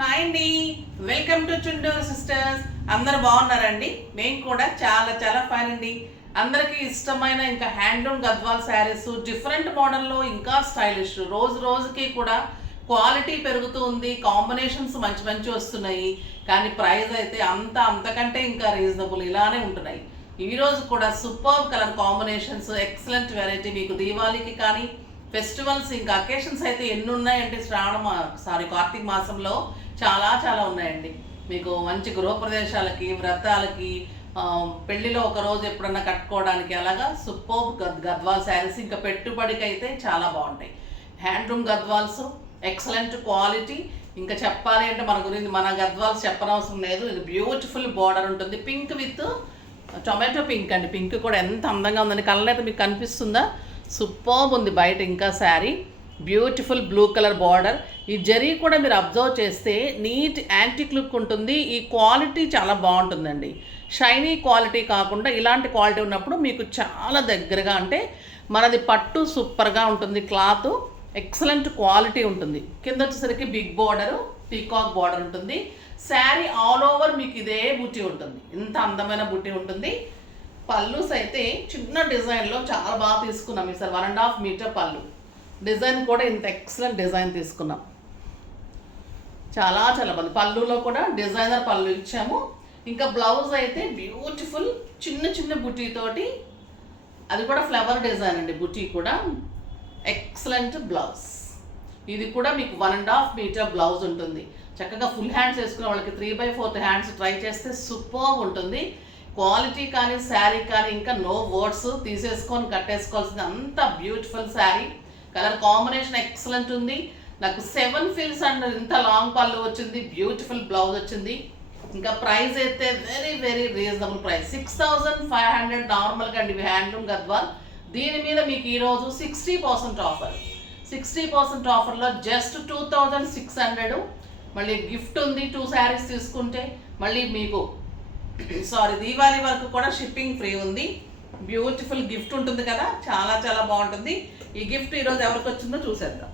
Hi అండి, welcome to Chunduru sisters. అందరు బాగున్నారండి? మేము కూడా చాలా చాలా ఫైన్ అండి. అందరికీ ఇష్టమైన ఇంకా హ్యాండ్లూమ్ గద్వాల్ శారీస్ డిఫరెంట్ మోడల్లో ఇంకా స్టైలిష్, రోజు రోజుకి కూడా క్వాలిటీ పెరుగుతూ ఉంది. కాంబినేషన్స్ మంచి మంచి వస్తున్నాయి, కానీ ప్రైస్ అయితే అంతకంటే ఇంకా రీజనబుల్ ఇలానే ఉంటున్నాయి. ఈరోజు కూడా super colour combinations, excellent variety. మీకు దీవాళీకి కానీ ఫెస్టివల్స్ ఇంకా అకేషన్స్ అయితే ఎన్ని ఉన్నాయంటే కార్తీక మాసంలో చాలా చాలా ఉన్నాయండి. మీకు మంచి గృహప్రదేశాలకి, వ్రతాలకి, పెళ్లిలో ఒక రోజు ఎప్పుడన్నా కట్టుకోవడానికి అలాగా సూపర్ గద్వాల్ శారీస్ ఇంకా పెట్టుబడికి అయితే చాలా బాగుంటాయి. Handloom Gadwals, excellent quality. ఇంకా చెప్పాలి అంటే మన గురించి మన గద్వాల్స్ చెప్పనవసరం లేదు. ఇది బ్యూటిఫుల్ బార్డర్ ఉంటుంది, పింక్ విత్ టొమాటో పింక్ అండి. పింక్ కూడా ఎంత అందంగా ఉందండి. కలర్ అయితే మీకు కనిపిస్తుందా? సూపర్ ఉంది. బయట ఇంకా sari beautiful blue colour border. ఈ జరీ కూడా మీరు అబ్జర్వ్ చేస్తే నీట్ యాంటిక్ లుక్ ఉంటుంది. ఈ క్వాలిటీ చాలా బాగుంటుందండి. షైనీ క్వాలిటీ కాకుండా ఇలాంటి క్వాలిటీ ఉన్నప్పుడు మీకు చాలా దగ్గరగా, అంటే మనది పట్టు సూపర్గా ఉంటుంది. క్లాత్ ఎక్సలెంట్ క్వాలిటీ ఉంటుంది. కింద వచ్చేసరికి బిగ్ బార్డరు, పీకాక్ బార్డర్ ఉంటుంది. శారీ ఆల్ ఓవర్ మీకు ఇదే బుట్టి ఉంటుంది. ఇంత అందమైన బుట్టి ఉంటుంది. పళ్ళుస్ అయితే చిన్న డిజైన్లో చాలా బాగా తీసుకున్నాం ఈసారి. 1.5 మీటర్ పళ్ళు. డిజైన్ కూడా ఇంత ఎక్సలెంట్ డిజైన్ తీసుకున్నాం. చాలా చాలా బాగుంది. పళ్ళులో కూడా డిజైనర్ పళ్ళు ఇచ్చాము. ఇంకా బ్లౌజ్ అయితే బ్యూటిఫుల్ చిన్న చిన్న బుటీతోటి, అది కూడా ఫ్లవర్ డిజైన్ అండి. బుటీ కూడా ఎక్సలెంట్ బ్లౌజ్. ఇది కూడా మీకు 1.5 మీటర్ బ్లౌజ్ ఉంటుంది. చక్కగా ఫుల్ హ్యాండ్స్ వేసుకునే వాళ్ళకి 3/4 హ్యాండ్స్ ట్రై చేస్తే సూపర్ ఉంటుంది. క్వాలిటీ కానీ శారీ కానీ ఇంకా నో వర్డ్స్, తీసేసుకొని కట్టేసుకోవాల్సింది. అంత beautiful sari. Colour combination excellent ఉంది. నాకు 7 ఫిల్స్ అండ్ ఇంత లాంగ్ పళ్ళు వచ్చింది. బ్యూటిఫుల్ బ్లౌజ్ వచ్చింది. ఇంకా ప్రైస్ అయితే వెరీ వెరీ రీజనబుల్ ప్రైస్. 6500 నార్మల్గా అండి హ్యాండ్లూమ్ గద్వాల్. దీని మీద మీకు ఈరోజు 60% ఆఫర్. 60% ఆఫర్లో జస్ట్ 2600. మళ్ళీ గిఫ్ట్ ఉంది. 2 శారీస్ తీసుకుంటే మళ్ళీ మీకు దీవాళీ వరకు కూడా షిప్పింగ్ ఫ్రీ ఉంది. బ్యూటిఫుల్ గిఫ్ట్ ఉంటుంది కదా, చాలా చాలా బాగుంటుంది. ఈ గిఫ్ట్ ఈరోజు ఎవరికి వచ్చిందో చూసేద్దాం.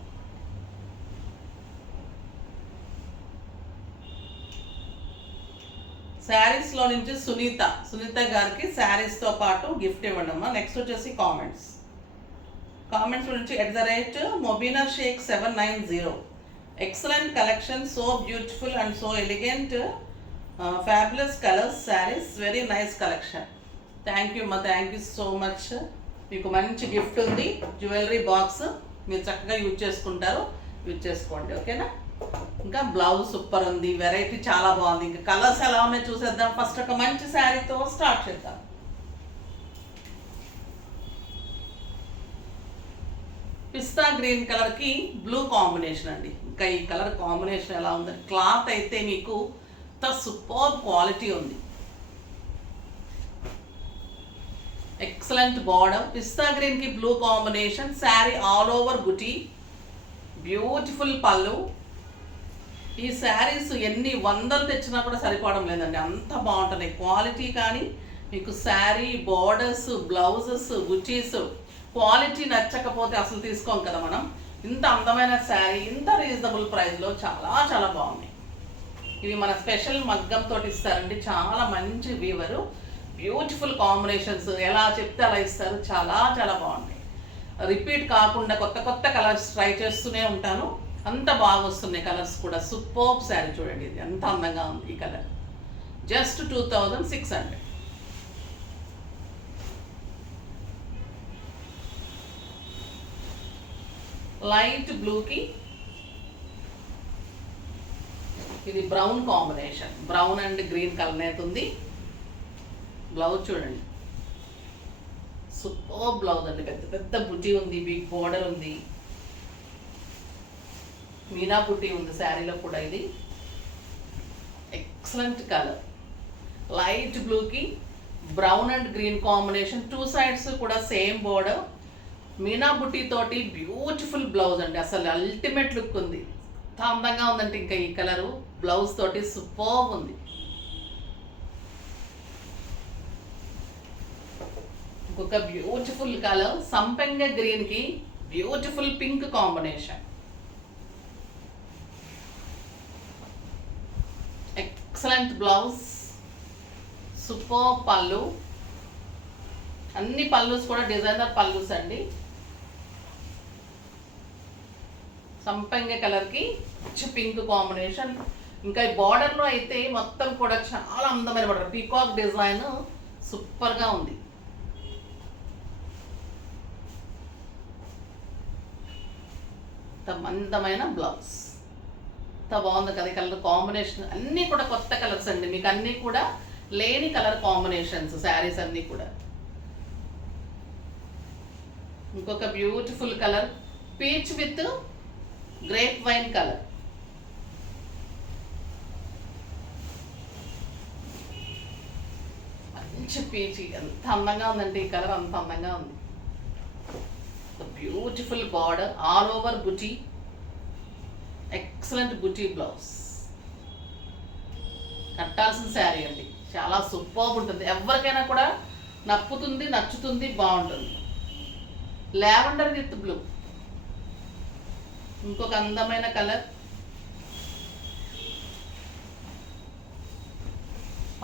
శారీస్లో నుంచి సునీత గారికి శారీస్తో పాటు గిఫ్ట్ ఇవ్వండి అమ్మా. నెక్స్ట్ వచ్చేసి కామెంట్స్ నుంచి @Mobina Sheikh 790. Excellent collection, so beautiful and so elegant, fabulous colours saris, very nice collection. Thank you అమ్మా, థ్యాంక్ యూ సో మచ్. మీకు మంచి గిఫ్ట్ ఉంది, జ్యువెలరీ బాక్స్. మీరు చక్కగా యూజ్ చేసుకోండి, ఓకేనా? ఇంకా బ్లౌజ్ సూపర్ ఉంది, వెరైటీ చాలా బాగుంది. ఇంకా కలర్స్ ఎలా ఉన్నాయో చూసేద్దాం. ఫస్ట్ ఒక మంచి శారీతో స్టార్ట్ చేద్దాం. పిస్తా గ్రీన్ కలర్కి బ్లూ కాంబినేషన్ అండి. ఇంకా ఈ కలర్ కాంబినేషన్ ఎలా ఉందండి. క్లాత్ అయితే మీకు సూపర్ క్వాలిటీ ఉంది. ఎక్సలెంట్ బార్డర్, పిస్తా గ్రీన్కి blue combination. Sari all over బుటీ, బ్యూటిఫుల్ పళ్ళు. ఈ శారీస్ ఎన్ని వందలు తెచ్చినా కూడా సరిపోవడం లేదండి, అంత బాగుంటున్నాయి. క్వాలిటీ కానీ మీకు శారీ బార్డర్స్, బ్లౌజెస్, బుటీస్ క్వాలిటీ నచ్చకపోతే అసలు తీసుకోం కదా మనం. ఇంత అందమైన శారీ ఇంత రీజనబుల్ ప్రైస్లో చాలా చాలా బాగుంది. ఇవి మన స్పెషల్ మగ్గం తోటి ఇస్తారండి. చాలా మంచి వీవరు, బ్యూటిఫుల్ కాంబినేషన్స్. ఎలా చెప్తే అలా ఇస్తారు. చాలా చాలా బాగున్నాయి. రిపీట్ కాకుండా కొత్త కొత్త కలర్స్ ట్రై చేస్తూనే ఉంటాను. అంత బాగా వస్తున్నాయి కలర్స్ కూడా. సూపర్ శారీ చూడండి, ఇది ఎంత అందంగా ఉంది. ఈ కలర్ జస్ట్ 2600. లైట్ బ్లూకి ఇది brown combination. Brown and green colour అయితే ఉంది. బ్లౌజ్ చూడండి, సూపర్ బ్లౌజ్ అండి. పెద్ద పెద్ద బుట్టి ఉంది, బిగ్ బోర్డర్ ఉంది, మీనా బుట్టి ఉంది శారీలో కూడా. ఇది ఎక్సలెంట్ కలర్. లైట్ బ్లూకి brown and green combination. 2 sides కూడా సేమ్ బోర్డర్, మీనా బుట్టి తోటి బ్యూటిఫుల్ బ్లౌజ్ అండి. అసలు అల్టిమేట్ లుక్ ఉంది. ఎంత అందంగా ఉందంటే ఇంకా ఈ కలరు బ్లౌజ్ తోటి సూపర్ ఉంది. ఇంకొక బ్యూటిఫుల్ కలర్ సంపెంగ గ్రీన్కి beautiful pink combination. Excellent blouse, super పళ్ళు. అన్ని పళ్ళుస్ కూడా డిజైనర్ పళ్ళుస్ అండి. సంపంగి కలర్కి పింక్ కాంబినేషన్. ఇంకా ఈ బార్డర్లో అయితే మొత్తం కూడా చాలా అందమైన బార్డర్, పీకాక్ డిజైన్ సూపర్గా ఉంది. అందమైన బ్లౌజ్ బాగుంది కదా. కలర్ కాంబినేషన్ అన్నీ కూడా కొత్త కలర్స్ అండి, మీకు అన్నీ కూడా లేని కలర్ కాంబినేషన్స్ శారీస్ అన్నీ కూడా. ఇంకొక beautiful colour peach with grape wine colour. మంచి పీచ్, ఎంత అందంగా ఉందండి ఈ కలర్, అంత అందంగా ఉంది. బ్యూటిఫుల్ బార్డర్ ఆల్ ఓవర్ బుటీ, ఎక్సలెంట్ బుటీ బ్లౌజ్. కట్టాల్సిన శారీ అండి, చాలా సూపర్ ఉంటుంది. ఎవరికైనా కూడా నప్పుతుంది, నచ్చుతుంది, బాగుంటుంది. లావెండర్ విత్ బ్లూ, ఇంకొక అందమైన కలర్.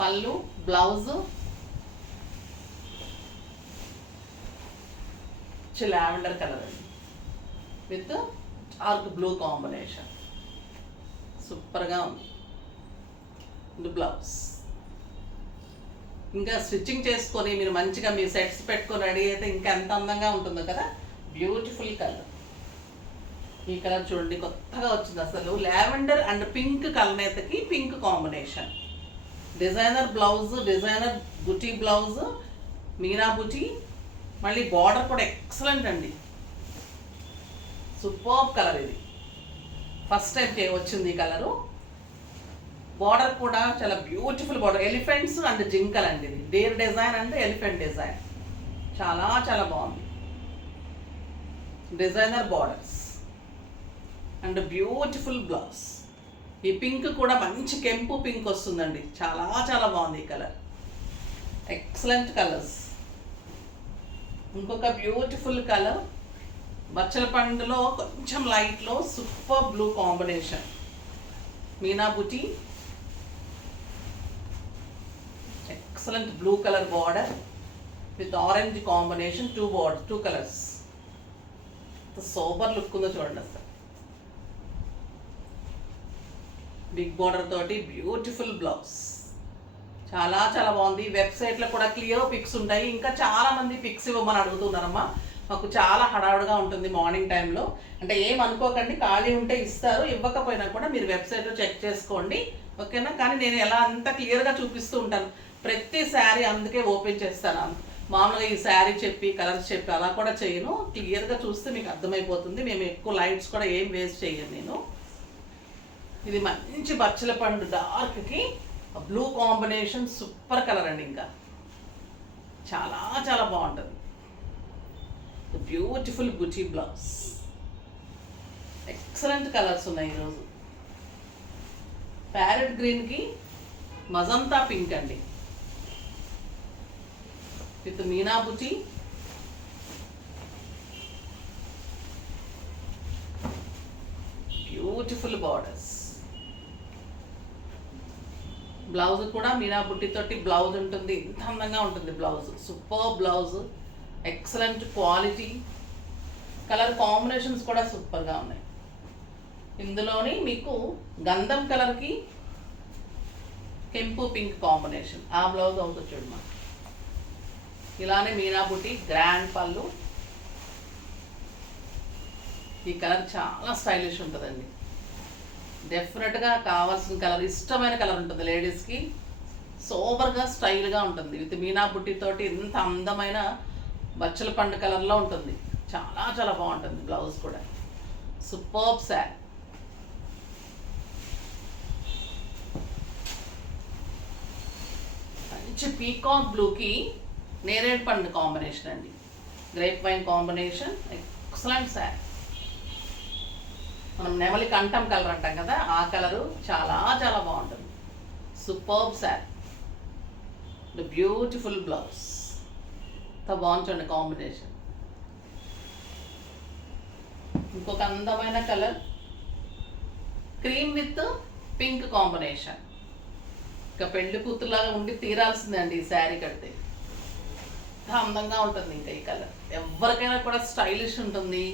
పళ్ళు, బ్లౌజ్ లావెండర్ కలర్ అండి విత్ డార్క్ బ్లూ కాంబినేషన్, సూపర్గా ఉంది. బ్లౌజ్ ఇంకా స్టిచ్చింగ్ చేసుకొని మీరు మంచిగా మీ సెట్స్ పెట్టుకొని రెడీ అయితే ఇంకా ఎంత అందంగా ఉంటుందో కదా. Beautiful colour. ఈ కలర్ చూడండి, కొత్తగా వచ్చింది అసలు. లావెండర్ అండ్ పింక్ కలనేతకి pink combination. Designer blouse, designer బుటీ బ్లౌజ్, మీనా బుటీ. మళ్ళీ బార్డర్ కూడా ఎక్సలెంట్ అండి, సూపర్ కలర్. ఇది ఫస్ట్ టైం వచ్చింది ఈ కలరు. బార్డర్ కూడా చాలా బ్యూటిఫుల్ బార్డర్, ఎలిఫెంట్స్ అండ్ జింకల్ అండి. ఇది deer design and elephant design, చాలా చాలా బాగుంది. Designer borders and beautiful blouse. ఈ పింక్ కూడా మంచి కెంపు పింక్ వస్తుందండి, చాలా చాలా బాగుంది ఈ కలర్. Excellent colours. ఇంకొక బ్యూటిఫుల్ కలర్ బచ్చల పండులో కొంచెం లైట్లో super blue combination. Meena buti, excellent blue colour border with orange combination. Two colours. Super look ఉందో చూడండి అసలు. బిగ్ బార్డర్ తోటి బ్యూటిఫుల్ బ్లౌజ్, చాలా చాలా బాగుంది. వెబ్సైట్లో కూడా క్లియర్ పిక్స్ ఉంటాయి. ఇంకా చాలా మంది పిక్స్ ఇవ్వమని అడుగుతున్నారమ్మా. మాకు చాలా హడావుడిగా ఉంటుంది మార్నింగ్ టైంలో. అంటే ఏం అనుకోకండి, ఖాళీ ఉంటే ఇస్తారు, ఇవ్వకపోయినా కూడా మీరు వెబ్సైట్లో చెక్ చేసుకోండి, ఓకేనా. కానీ నేను ఎలా అంత క్లియర్గా చూపిస్తూ ఉంటాను ప్రతి శారీ, అందుకే ఓపెన్ చేస్తాను. మామూలుగా ఈ శారీ చెప్పి కలర్స్ చెప్పి అలా కూడా చేయను, క్లియర్గా చూస్తే మీకు అర్థమైపోతుంది. మేము ఎక్కువ లైట్స్ కూడా ఏం వేస్ట్ చేయను నేను. ఇది మంచి బచ్చల పండు డార్క్కి బ్లూ కాంబినేషన్, సూపర్ కలర్ అండి. ఇంకా చాలా చాలా బాగుంటుంది. బ్యూటిఫుల్ బుటీ బ్లౌజ్, ఎక్సలెంట్ కలర్స్ ఉన్నాయి ఈరోజు. ప్యారెట్ గ్రీన్కి మజంతా పింక్ అండి with Meena buti. Beautiful borders. Blouse కూడా మీనా బుట్టితోటి బ్లౌజ్ ఉంటుంది, ఇంత అందంగా ఉంటుంది blouse. Super blouse, excellent quality. Colour combinations కూడా సూపర్గా ఉన్నాయి. ఇందులోని మీకు గంధం కలర్కి కెంపు పింక్ కాంబినేషన్. ఆ బ్లౌజ్ అవుతుంది చూడమ్మా. ఇలానే మీనా బుట్టి, గ్రాండ్ పళ్ళు. ఈ కలర్ చాలా స్టైలిష్ ఉంటుందండి. డెఫినెట్గా కావాల్సిన కలర్, ఇష్టమైన కలర్ ఉంటుంది లేడీస్కి. సోబర్గా స్టైల్గా ఉంటుంది. విత్ మీనా బుట్టితోటి ఇంత అందమైన బచ్చల పండు కలర్లో ఉంటుంది. చాలా చాలా బాగుంటుంది బ్లౌజ్ కూడా. సూపర్బ్ శారీ. మంచి పీకాక్ బ్లూకి నేరేడ్ పండు కాంబినేషన్ అండి, grape wine combination. Excellent sari. మనం నెమలి కంఠం కలర్ అంటాం కదా, ఆ కలరు చాలా చాలా బాగుంటుంది. సూపర్బ్ శారీ. Beautiful blouse. బాగుంటుంది కాంబినేషన్. ఇంకొక అందమైన colour cream with pink combination. ఇంకా పెళ్లి కూతురులాగా ఉండి తీరాల్సిందే అండి ఈ శారీ కడితే. అందంగా ఉంటుంది. ఇంకా ఈ కలర్ ఎవరికైనా కూడా స్టైలిష్ ఉంటుంది,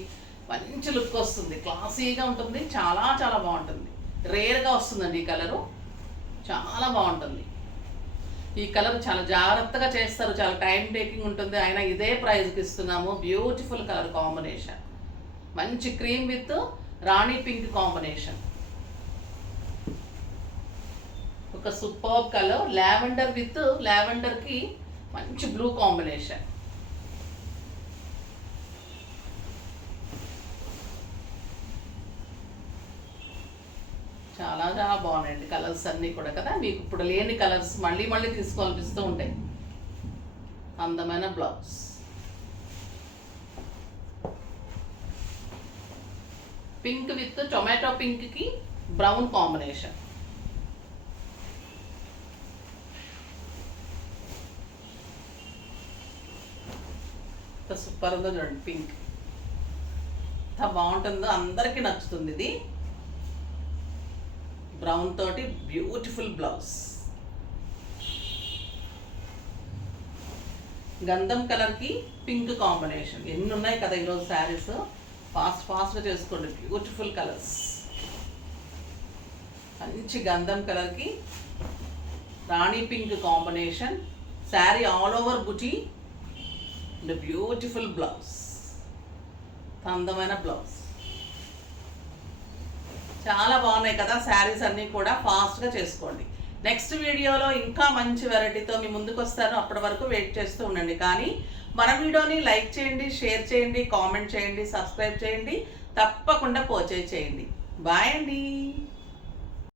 మంచి లుక్ వస్తుంది, క్లాసీగా ఉంటుంది, చాలా చాలా బాగుంటుంది. రేర్గా వస్తుందండి ఈ కలరు, చాలా బాగుంటుంది. ఈ కలర్ చాలా జాగ్రత్తగా చేస్తారు, చాలా టైం టేకింగ్ ఉంటుంది. అయినా ఇదే ప్రైస్కి ఇస్తున్నాము. బ్యూటిఫుల్ కలర్ కాంబినేషన్, మంచి cream with Rani pink combination. ఒక సూపర్ కలర్ లావెండర్ విత్ లావెండర్కి మంచి బ్లూ కాంబినేషన్. చాలా చాలా బాగున్నాయండి కలర్స్ అన్నీ కూడా కదా. మీకు ఇప్పుడు లేని కలర్స్ మళ్ళీ మళ్ళీ తీసుకోవాలనిపిస్తూ ఉంటాయి. అందమైన బ్లౌజ్, పింక్ విత్ టొమాటో పింక్కి బ్రౌన్ కాంబినేషన్. సూపర్ ఉందో చూడండి, పింక్ ఎంత బాగుంటుందో, అందరికీ నచ్చుతుంది. ఇది బ్రౌన్ తోటి బ్యూటిఫుల్ బ్లౌజ్. గంధం కలర్కి పింక్ కాంబినేషన్. ఎన్ని ఉన్నాయి కదా ఈరోజు శారీస్, ఫాస్ట్గా చేసుకోండి. బ్యూటిఫుల్ కలర్స్, మంచి గంధం కలర్కి రాణి pink combination. Sari all over బుటీ, బ్యూటిఫుల్ బ్లౌజ్, అందమైన బ్లౌజ్. చాలా బాగున్నాయి కదా శారీస్ అన్నీ కూడా. ఫాస్ట్గా చేసుకోండి. నెక్స్ట్ వీడియోలో ఇంకా మంచి వెరైటీతో మీ ముందుకు వస్తాను. అప్పటి వరకు వెయిట్ చేస్తూ ఉండండి. కానీ మన వీడియోని లైక్ చేయండి, షేర్ చేయండి, కామెంట్ చేయండి, సబ్స్క్రైబ్ చేయండి, తప్పకుండా పర్చేజ్ చేయండి. బాయ్ అండి.